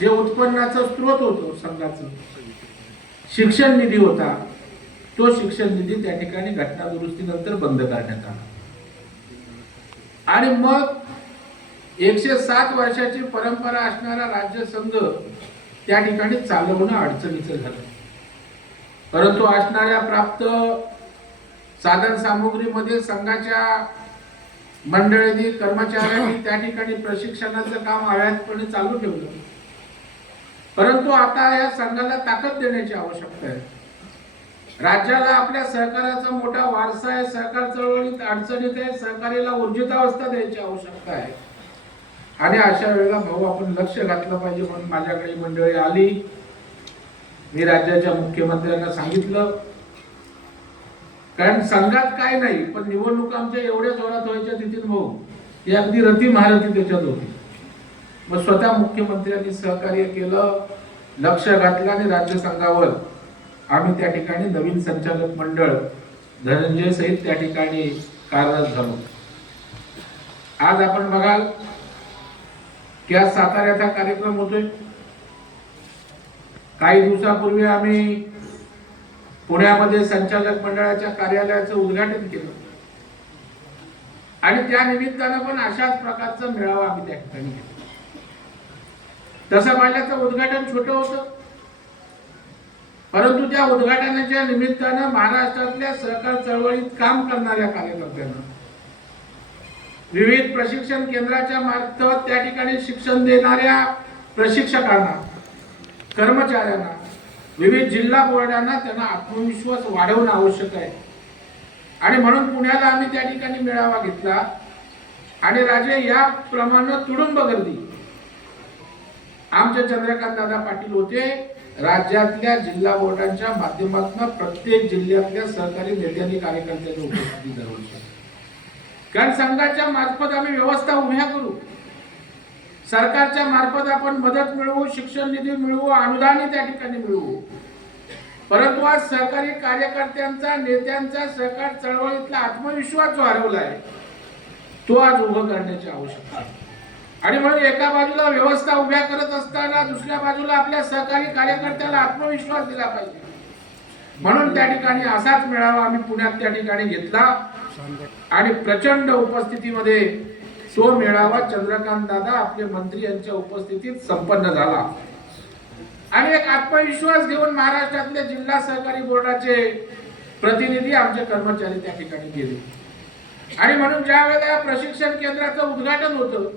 जे उत्पन्नाचा स्रोत होतो संघाचा शिक्षण निधी होता, तो शिक्षण निधी त्या ठिकाणी घटना दुरुस्तीनंतर बंद करण्यात आला आणि मग 107 वर्षाची परंपरा असणारा राज्य संघ त्या ठिकाणी चालवणं अडचणीचं झालं. परंतु असणाऱ्या प्राप्त साधन सामुग्रीमध्ये संघाच्या मंडळींनी कर्मचाऱ्यांनी त्या ठिकाणी प्रशिक्षणाचं काम अव्याहतपणे चालू ठेवलं. परंतु आता या संघाला ताकद देण्याची आवश्यकता आहे. राज्याला आपल्या सहकाराचा मोठा वारसा आहे. सहकार चळवळीत अडचणीत आहे. सहकारीला ऊर्जितावस्था द्यायची आवश्यकता आहे आणि अशा वेळेला भाऊ आपण लक्ष घातलं पाहिजे. म्हणून माझ्याकडे मंडळी आली. मी राज्याच्या मुख्यमंत्र्यांना सांगितलं, कारण संघात काय नाही पण निवडणूक आमच्या एवढ्या जोरात व्हायच्या तिथून भाऊ ही अगदी रती महारथी त्याच्यात होती. मग स्वतः मुख्यमंत्र्यांनी सहकार्य केलं, लक्ष घातलं आणि राज्य संघावर आम्ही त्या ठिकाणी नवीन संचालक मंडळ धनंजय सहित त्या ठिकाणी कार्यरत झालो. आज आपण बघाल की आज साताऱ्याचा कार्यक्रम होतोय. काही दिवसापूर्वी आम्ही पुण्यामध्ये संचालक मंडळाच्या कार्यालयाचं उद्घाटन केलं आणि त्या निमित्तानं पण अशाच प्रकारचा मेळावा आम्ही त्या ठिकाणी केला. तसं पाहिलं उद्घाटन छोटं होतं, परंतु त्या उद्घाटनाच्या निमित्तानं महाराष्ट्रातल्या सहकार चळवळीत काम करणाऱ्या कार्यकर्त्यांना, विविध प्रशिक्षण केंद्राच्या मार्फत त्या ठिकाणी शिक्षण देणाऱ्या प्रशिक्षकांना, कर्मचाऱ्यांना, विविध जिल्हा बोर्डांना त्यांना आत्मविश्वास वाढवणं आवश्यक आहे आणि म्हणून पुण्याला आम्ही त्या ठिकाणी मेळावा घेतला आणि राजे या प्रमाणे तुडुंब गर्दी आमचे चंद्रकांत दादा पाटील होते. राज्यातल्या जिल्हा बोर्डांच्या माध्यमातून प्रत्येक जिल्ह्यातल्या सहकारी नेत्यांनी कार्यकर्त्यांची उपस्थिती दरवर्षी, कारण संघाच्या मार्फत आम्ही व्यवस्था उभ्या करू, सरकारच्या मार्फत आपण मदत मिळवू, शिक्षण निधी मिळवू, अनुदान त्या ठिकाणी मिळवू. परंतु आज सहकारी कार्यकर्त्यांचा, नेत्यांचा सहकार चळवळीतला आत्मविश्वास जो हरवला आहे तो आज उभं करण्याची आवश्यकता आहे. आणि म्हणून एका बाजूला व्यवस्था उभ्या करत असताना दुसऱ्या बाजूला आपल्या सहकारी कार्यकर्त्याला आत्मविश्वास दिला पाहिजे. म्हणून त्या ठिकाणी असाच मेळावा आम्ही पुण्यात त्या ठिकाणी घेतला आणि प्रचंड उपस्थितीमध्ये तो मेळावा चंद्रकांत दादा आपले मंत्री यांच्या उपस्थितीत संपन्न झाला आणि एक आत्मविश्वास घेऊन महाराष्ट्रातले जिल्हा सहकारी बोर्डाचे प्रतिनिधी, आमचे कर्मचारी त्या ठिकाणी गेले. आणि म्हणून ज्या वेळेला प्रशिक्षण केंद्राचं उद्घाटन होतं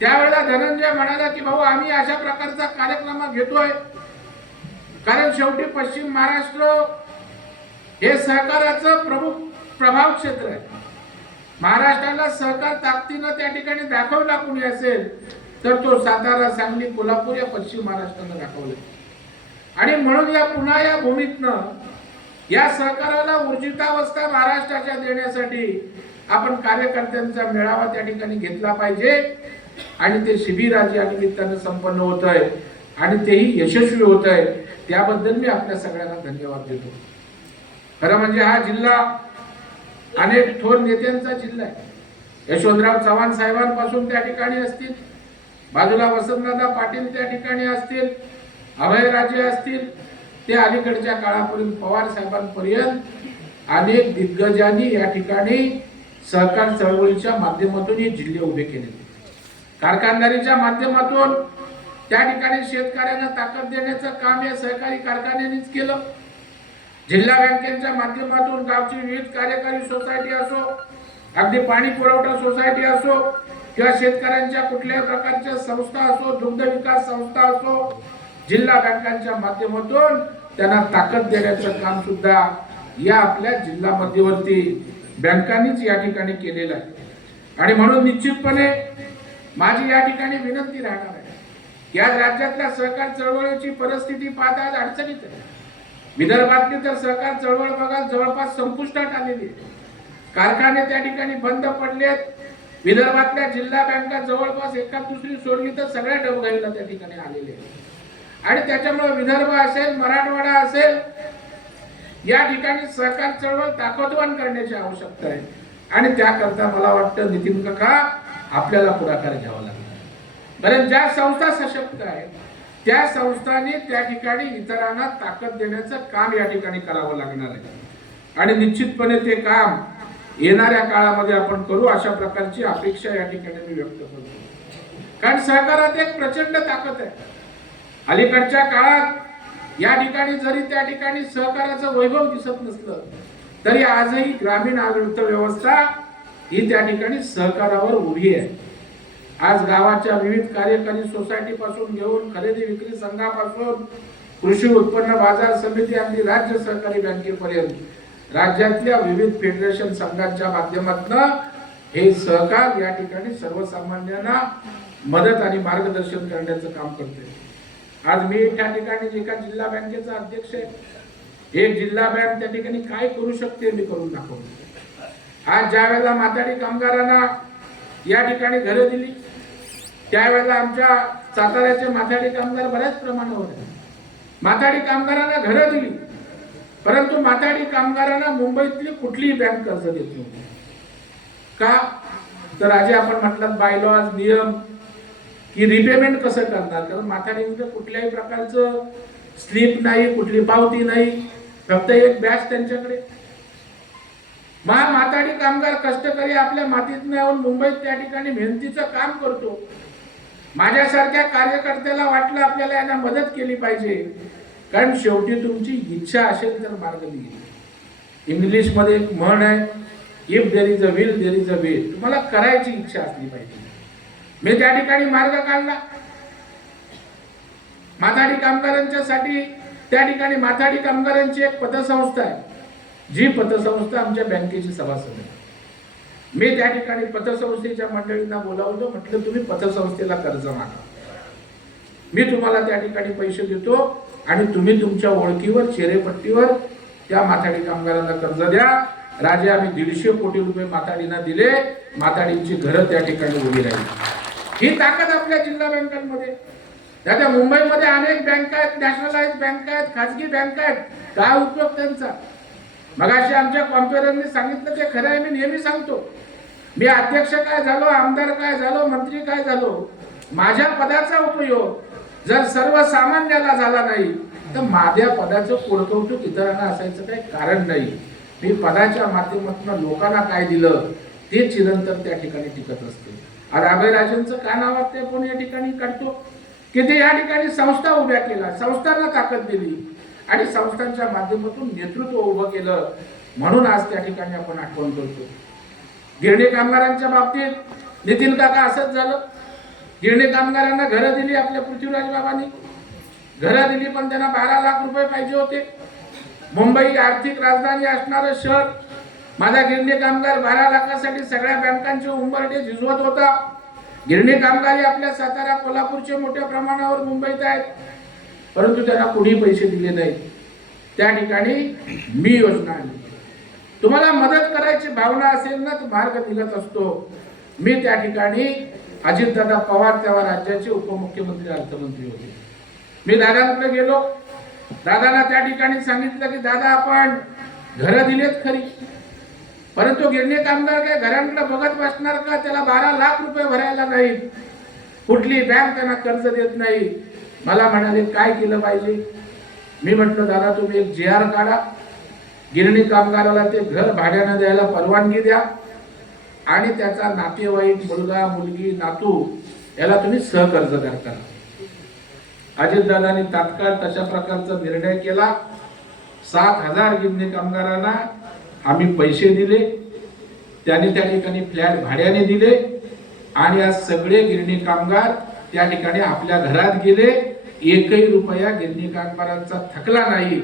त्यावेळेला धनंजय म्हणाला की भाऊ आम्ही अशा प्रकारचा कार्यक्रम घेतोय कारण शेवटी पश्चिम महाराष्ट्र हे सहकाराचं प्रमुख प्रभाव क्षेत्र आहे. महाराष्ट्राला सहकार ताकदीनं त्या ठिकाणी दाखवला कोणी असेल तर तो सातारा, सांगली, कोल्हापूर या पश्चिम महाराष्ट्रानं दाखवले. आणि म्हणून या पुन्हा या भूमीतनं या सहकाराला ऊर्जितावस्था महाराष्ट्राच्या देण्यासाठी आपण कार्यकर्त्यांचा मेळावा त्या ठिकाणी घेतला पाहिजे आणि ते शिबिर आज या निमित्तानं संपन्न होत आहे आणि तेही यशस्वी होत आहे. त्याबद्दल मी आपल्या सगळ्यांना धन्यवाद देतो. खरं म्हणजे हा जिल्हा अनेक थोर नेत्यांचा जिल्हा आहे. यशवंतराव चव्हाण साहेबांपासून त्या ठिकाणी असतील, बाजूला वसंतदादा पाटील त्या ठिकाणी असतील, अभयराजे असतील, ते अलीकडच्या काळापर्यंत पवार साहेबांपर्यंत अनेक दिग्गजांनी या ठिकाणी सहकार चळवळीच्या माध्यमातून हे जिल्हे उभे केले. कारखानदारीच्या माध्यमातून त्या ठिकाणी शेतकऱ्यांना ताकद देण्याचं काम या सहकारी कारखान्यांनीच केलं. जिल्हा बँकेच्या माध्यमातून गावची विविध कार्यकारी सोसायटी असो, अगदी पाणी पुरवठा सोसायटी असो किंवा शेतकऱ्यांच्या कुठल्याही प्रकारच्या संस्था असो, दुग्ध विकास संस्था असो, जिल्हा बँकांच्या माध्यमातून त्यांना ताकद देण्याचं काम सुद्धा या आपल्या जिल्हा मध्यवर्ती बँकांनीच या ठिकाणी केलेलं आहे. आणि म्हणून निश्चितपणे माझी या ठिकाणी विनंती राहणार आहे की आज राज्यातल्या सहकार चळवळीची परिस्थिती पाहता आज अडचणीत आहे. विदर्भातली तर सहकार चळवळ बघाल जवळपास संपुष्टात आलेली आहे. कारखाने त्या ठिकाणी बंद पडलेत. विदर्भातल्या जिल्हा बँका जवळपास एका दुसरी सोडली तर सगळ्या डबघाईला त्या ठिकाणी आलेले आहेत आणि त्याच्यामुळे विदर्भ असेल, मराठवाडा असेल, या ठिकाणी सहकार चळवळ ताकदवान करण्याची आवश्यकता आहे आणि त्याकरता मला वाटतं नितीन काका आपल्याला पुढाकार घ्यावा लागणार. कारण ज्या संस्था सशक्त आहेत त्या संस्थांनी त्या ठिकाणी इतरांना ताकद देण्याचं काम या ठिकाणी करावं लागणार आहे आणि निश्चितपणे ते काम येणाऱ्या काळामध्ये आपण करू अशा प्रकारची अपेक्षा या ठिकाणी मी व्यक्त करतो। कारण सहकारात एक प्रचंड ताकद आहे। अलीकडच्या काळात या ठिकाणी जरी त्या ठिकाणी सहकाराचं वैभव दिसत नसलं तरी आजही ग्रामीण अर्थव्यवस्था ही त्या ठिकाणी सहकारावर उभी आहे। आज गावाच्या विविध कार्यकारी सोसायटी पासून घेऊन खरेदी विक्री संघापासून कृषी उत्पन्न बाजार समिती अगदी राज्य सहकारी बँकेपर्यंत राज्यातल्या विविध फेडरेशन संघांच्या माध्यमातून हे सहकार या ठिकाणी सर्वसामान्यांना मदत आणि मार्गदर्शन करण्याचं काम करते। आज मी त्या ठिकाणी एका जिल्हा बँकेचा अध्यक्ष आहे। एक जिल्हा बँक त्या ठिकाणी काय करू शकते मी करून दाखवतो। आज ज्या वेळेला माथाडी कामगारांना या ठिकाणी घरं दिली त्यावेळेला आमच्या साताऱ्याचे माथाडी कामगार बऱ्याच प्रमाणावर आहेत। माथाडी कामगारांना घरं दिली परंतु माथाडी कामगारांना मुंबईतली कुठलीही बँक कर्ज देत नव्हती। का तर आज आपण म्हटलं बायलॉज नियम की रिपेमेंट कसं करणार, कारण माथाडीमध्ये कुठल्याही प्रकारचं स्लिप नाही, कुठली पावती नाही, फक्त एक बॅच त्यांच्याकडे। माथाडी कामगार कष्टकरी आपल्या मातीत येऊन मुंबईत त्या ठिकाणी मेहनतीचं काम करतो। माझ्यासारख्या कार्यकर्त्याला वाटलं आपल्याला यांना मदत केली पाहिजे, कारण शेवटी तुमची इच्छा असेल तर मार्ग निघेल। इंग्लिश मध्ये एक म्हण आहे, if there is a will there is a way. तुम्हाला करायची इच्छा असली पाहिजे। मी त्या ठिकाणी मार्ग काढला। माथाडी कामगारांच्या साठी त्या ठिकाणी माथाडी कामगारांची एक पतसंस्था आहे, जी पतसंस्था आमच्या बँकेची सभासद आहे। मी त्या ठिकाणी पतसंस्थेच्या मंडळींना बोलावलं, म्हटलं तुम्ही पतसंस्थेला कर्ज मागा, मी तुम्हाला त्या ठिकाणी पैसे देतो आणि तुम्ही तुमच्या ओळखीवर चेहरेपट्टीवर त्या माथाडी कामगारांना कर्ज द्या। राजे आम्ही 150 कोटी रुपये माथाडींना दिले, माथाडींची घरं त्या ठिकाणी उभी राहिली। ही ताकद आपल्या जिल्हा बँकांमध्ये। त्या मुंबईमध्ये अनेक बँका आहेत, नॅशनलाइज बँका आहेत, खाजगी बँका आहेत, काय उपयोग त्यांचा? मगाशी आमच्या कॉम्पेररने सांगितलं ते खरं आहे, मी नेहमी सांगतो। मी अध्यक्ष काय झालो, आमदार काय झालो, मंत्री काय झालो, माझ्या पदाचा उपयोग जर सर्वसामान्याला झाला नाही तर माझ्या पदाचं कोडकौतुक इतरांना असायचं काही कारण नाही। मी पदाच्या माध्यमातून लोकांना काय दिलं ते चिरंतर त्या ठिकाणी टिकत असते। राघवराजांचं का नाव ते पण या ठिकाणी काढतो की ते या ठिकाणी संस्था उभ्या केल्या, संस्थांना ताकद दिली आणि संस्थांच्या माध्यमातून नेतृत्व उभं केलं, म्हणून आज त्या ठिकाणी आपण आठवण करतो। गिरणी कामगारांच्या बाबतीत नितीन काका असंच झालं। गिरणी कामगारांना घरं दिली, आपल्या पृथ्वीराज बाबांनी घरं दिली, पण त्यांना 12 लाख रुपये पाहिजे होते। मुंबई आर्थिक राजधानी असणारं शहर, माझा गिरणी कामगार 12 लाखासाठी सगळ्या बँकांचे उंबरठे झिजवत होता। गिरणी कामगार आपल्या सातारा कोल्हापूरचे मोठ्या प्रमाणावर मुंबईत आहेत, परंतु त्यांना कोणी पैसे दिले नाहीत। त्या ठिकाणी मी योजना आणली। तुम्हाला मदत करायची भावना असेल ना तर मार्ग निघत असतो। मी त्या ठिकाणी अजितदादा पवार तेव्हा राज्याचे उपमुख्यमंत्री अर्थमंत्री होते। मी दादांकडे गेलो, दादांना त्या ठिकाणी सांगितलं की दादा आपण घरं दिलेत खरी, परंतु गिरणी कामगार काय घरांकडे बघत बसणार का? त्याला 12 लाख रुपये भरायला नाहीत, कुठली बँक त्यांना कर्ज देत नाही। मला म्हणाले काय केलं पाहिजे? मी म्हटलं दादा तुम्ही एक GR काढा, गिरणी कामगाराला ते घर भाड्याने द्यायला परवानगी द्या आणि त्याचा नातेवाईक मुलगा मुलगी नातू याला तुम्ही सहकर्जदार करा। अजितदादांनी तात्काळ तशा प्रकारचा निर्णय केला। 7,000 गिरणी कामगारांना आम्ही पैसे दिले, त्यांनी त्या ठिकाणी फ्लॅट भाड्याने दिले आणि आज सगळे गिरणी कामगार त्या ठिकाणी आपल्या घरात गेले। एकही रुपया गिरणी कामगारांचा थकला नाही।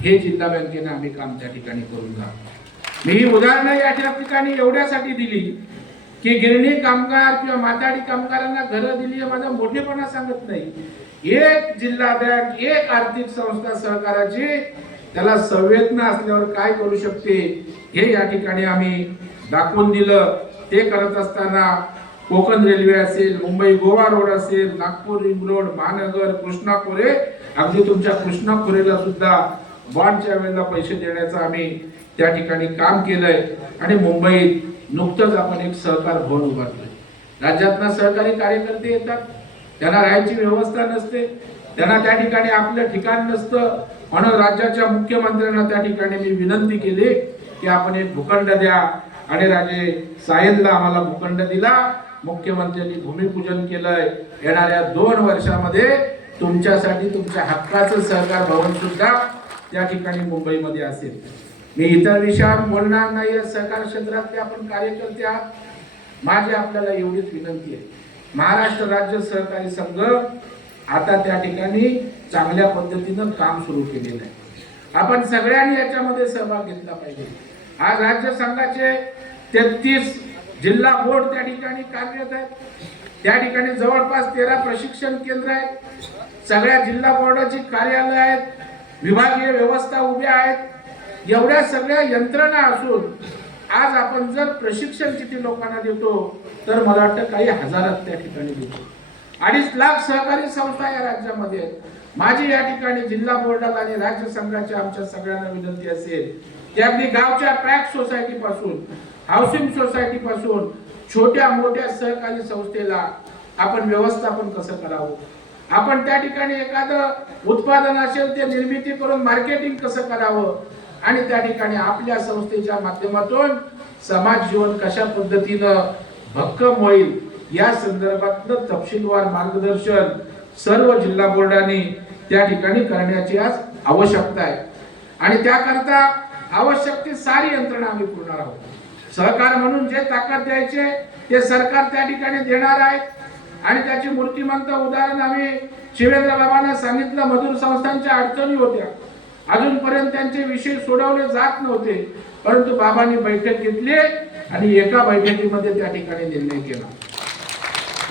हे जिल्हा बँकेने आम्ही काम त्या ठिकाणी करून द्या। मी उदाहरणं या ठिकाणी एवढ्यासाठी दिली की गिरणी कामगार किंवा माथाडी कामगारांना घरं दिली हे माझा मोठेपणा सांगत नाही। एक जिल्हा बँक, एक आर्थिक संस्था सहकाराची त्याला संवेदना असल्यावर काय करू शकते हे या ठिकाणी आम्ही दाखवून दिलं। ते करत असताना कोकण रेल्वे असेल, मुंबई गोवा रोड असेल, नागपूर रिंग रोड, महानगर, कृष्णा खोरे, अगदी तुमच्या कृष्णा खोरेला सुद्धा बॉन्डच्या वेळेला पैसे देण्याचं आम्ही त्या ठिकाणी काम केलंय आणि मुंबईत नुकतंच आपण एक सहकार भवन उभारलंय। राज्यातनं सहकारी कार्यकर्ते येतात, त्यांना राहायची व्यवस्था नसते, त्यांना त्या ठिकाणी आपलं ठिकाण नसतं. म्हणून राज्याच्या मुख्यमंत्र्यांना त्या ठिकाणी मी विनंती केली की आपण एक भूखंड द्या, आणि राजे सायनला आम्हाला भूखंड दिला. मुख्यमंत्र्यांनी भूमिपूजन केलंय. येणाऱ्या 2 वर्षामध्ये तुमच्यासाठी तुमच्या हक्काचं सहकार भवन सुद्धा त्या ठिकाणी मुंबईमध्ये असेल. मी इतर विषयावर बोलणार नाही. सहकार क्षेत्रातले आपण कार्यकर्ते आहात. माझी आपल्याला एवढीच विनंती आहे, महाराष्ट्र राज्य सहकारी संघ आता त्या ठिकाणी चांगल्या पद्धतीनं काम सुरू केलेलं आहे. आपण सगळ्यांनी याच्यामध्ये सहभाग घेतला पाहिजे. आज राज्य संघाचे 33 जिल्हा बोर्ड त्या ठिकाणी कार्यरत आहेत. त्या ठिकाणी जवळपास 13 प्रशिक्षण केंद्र आहेत. सगळ्या जिल्हा बोर्डाची कार्यालय आहेत, विभागीय व्यवस्था उभ्या आहेत. एवढ्या सगळ्या यंत्रणा असून आज आपण जर प्रशिक्षण किती लोकांना देतो तर मला वाटतं काही हजारात त्या ठिकाणी देतो. 2.5 लाख सहकारी संस्था या राज्यामध्ये आहेत. माझी या ठिकाणी जिल्हा बोर्डाला आणि राज्य संघाच्या आमच्या सगळ्यांना विनंती असेल की अगदी गावच्या पॅक सोसायटी पासून, हाऊसिंग सोसायटी पासून छोट्या मोठ्या सहकारी संस्थेला आपण व्यवस्थापन कसं करावं, आपण त्या ठिकाणी एखादं उत्पादन असेल ते निर्मिती करून मार्केटिंग कसं करावं, आणि त्या ठिकाणी आपल्या संस्थेच्या माध्यमातून समाज जीवन कशा पद्धतीनं भक्कम होईल या संदर्भातलं तपशीलवार मार्गदर्शन सर्व जिल्हा बोर्डांनी त्या ठिकाणी करण्याची आज आवश्यकता आहे. आणि त्याकरता आवश्यक ती सारी यंत्रणा आम्ही पुरणार आहोत. सहकार म्हणून जे ताकद द्यायचे ते सरकार त्या ठिकाणी देणार आहे. आणि त्याची मूर्तिमंत उदाहरण आम्ही शिवेंद्र बाबांना सांगितलं. मजूर संस्थांच्या अडचणी होत्या, अजूनपर्यंत त्यांचे विषय सोडवले जात नव्हते, परंतु बाबांनी बैठक घेतली आणि एका बैठकीमध्ये त्या ठिकाणी निर्णय केला.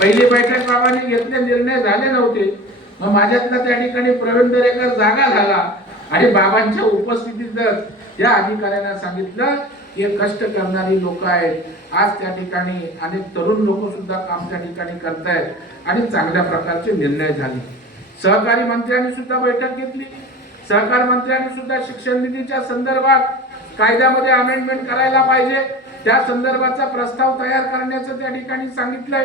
पहिली बैठक बाबांनी घेतले, निर्णय झाले नव्हते. मग माझ्यातला त्या ठिकाणी प्रवीण दरेकर जागा झाला आणि बाबांच्या उपस्थितीतच त्या अधिकाऱ्यांना सांगितलं की कष्ट करणारी लोक आहेत. आज त्या ठिकाणी अनेक तरुण लोक सुद्धा काम त्या ठिकाणी करतायत आणि चांगल्या प्रकारचे निर्णय झाले. सहकारी मंत्र्यांनी सुद्धा बैठक घेतली. सहकार मंत्र्यांनी सुद्धा शिक्षण निधीच्या संदर्भात कायद्यामध्ये अमेंडमेंट करायला पाहिजे, त्या संदर्भाचा प्रस्ताव तयार करण्याचं त्या ठिकाणी सांगितलंय.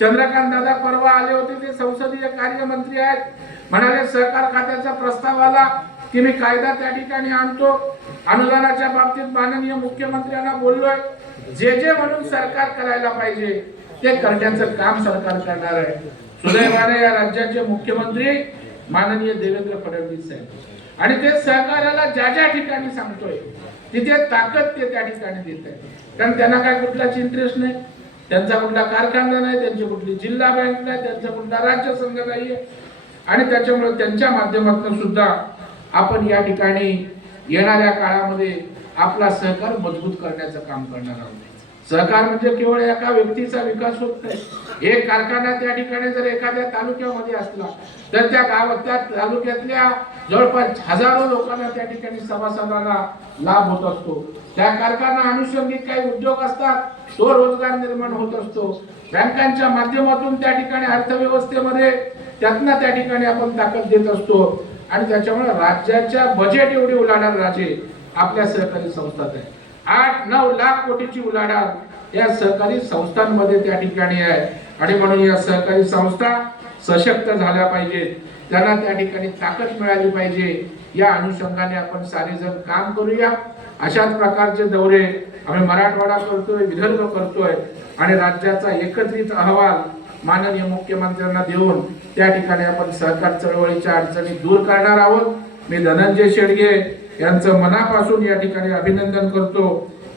चंद्रकांत दादा परवा आले होते, ते संसदीय कार्यमंत्री आहेत. म्हणाले सहकार खात्याचा प्रस्ताव आला की मी कायदा त्या ठिकाणी आणतो. अनुदानाच्या बाबतीत माननीय मुख्यमंत्र्यांना बोललोय. जे जे म्हणून सरकार करायला पाहिजे ते करण्याचं काम सरकार करणार आहे. सुदैवाने या राज्याचे मुख्यमंत्री माननीय देवेंद्र फडणवीस साहेब आणि ते सहकार्याला ज्या ज्या ठिकाणी सांगतोय तिथे ताकद ते त्या ठिकाणी देत आहे. कारण त्यांना काय कुठलाच इंटरेस्ट नाही, त्यांचा कुठला कारखाना नाही, त्यांची कुठली जिल्हा बँक नाही, त्यांचा कुठला राज्य संघ नाहीये. आणि त्याच्यामुळे त्यांच्या माध्यमातून सुद्धा आपण या ठिकाणी येणाऱ्या काळामध्ये आपला सहकार मजबूत करण्याचं काम करणार आहोत. सहकार म्हणजे केवळ एका व्यक्तीचा विकास होत नाही. एक कारखाना त्या ठिकाणी जर एखाद्या तालुक्यामध्ये असला तर त्या गावात त्या तालुक्यातल्या जवळपास हजारो लोकांना त्या ठिकाणी सभासदांना लाभ होत असतो. त्या कारखाना अनुषंगिक काही उद्योग असतात, तो रोजगार निर्माण होत असतो. बँकांच्या माध्यमातून त्या ठिकाणी अर्थव्यवस्थेमध्ये त्यातनं त्या ठिकाणी आपण ताकद देत असतो. आणि त्याच्यामुळे राज्याच्या बजेट एवढी उलाढाल राजे आपल्या सहकारी संस्थात आहे. 8-9 लाख कोटीची उलाढाल या सहकारी संस्थांमध्ये त्या ठिकाणी आहे. आणि म्हणून या सहकारी संस्था सशक्त झाल्या पाहिजेत, त्यांना त्या ठिकाणी ताकद मिळाली पाहिजे. या अनुषंगाने आपण सारेजण काम करूया. अशाच प्रकारचे दौरे आम्ही मराठवाडा करतोय, विदर्भ करतोय आणि राज्याचा एकत्रित अहवाल माननीय मुख्यमंत्र्यांना देऊन त्या ठिकाणी आपण सहकार चळवळीच्या अडचणी दूर करणार आहोत. मी धनंजय शेडगे यांचं मनापासून या ठिकाणी अभिनंदन करतो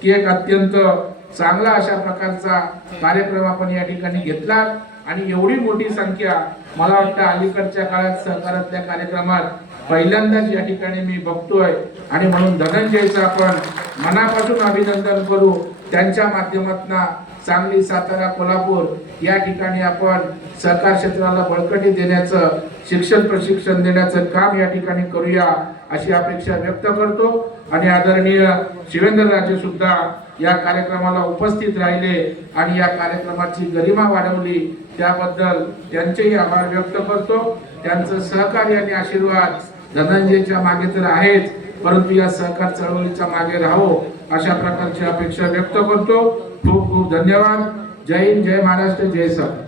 की एक अत्यंत चांगला अशा प्रकारचा कार्यक्रम आपण या ठिकाणी घेतला आणि एवढी मोठी संख्या मला वाटतं अलीकडच्या काळात सहकारातल्या कार्यक्रमात पहिल्यांदाच या ठिकाणी मी बघतोय. आणि म्हणून धनंजयचं आपण मनापासून अभिनंदन करू. त्यांच्या माध्यमातून सांगली, सातारा, कोल्हापूर या ठिकाणी आपण सहकार क्षेत्राला बळकटी देण्याचं, शिक्षण प्रशिक्षण देण्याचं काम या ठिकाणी करूया अशी अपेक्षा व्यक्त करतो. आणि आदरणीय शिवेंद्रराजे सुद्धा या कार्यक्रमाला उपस्थित राहिले आणि या कार्यक्रमाची गरिमा वाढवली, त्याबद्दल त्यांचेही आभार व्यक्त करतो. त्यांचं सहकार्य आणि आशीर्वाद धनंजयच्या मागे तर आहेच, परंतु या सहकार चळवळीच्या मागे राहो अशा प्रकारची अपेक्षा व्यक्त करतो. खूप खूप धन्यवाद. जय हिंद, जय महाराष्ट्र, जय सहकार.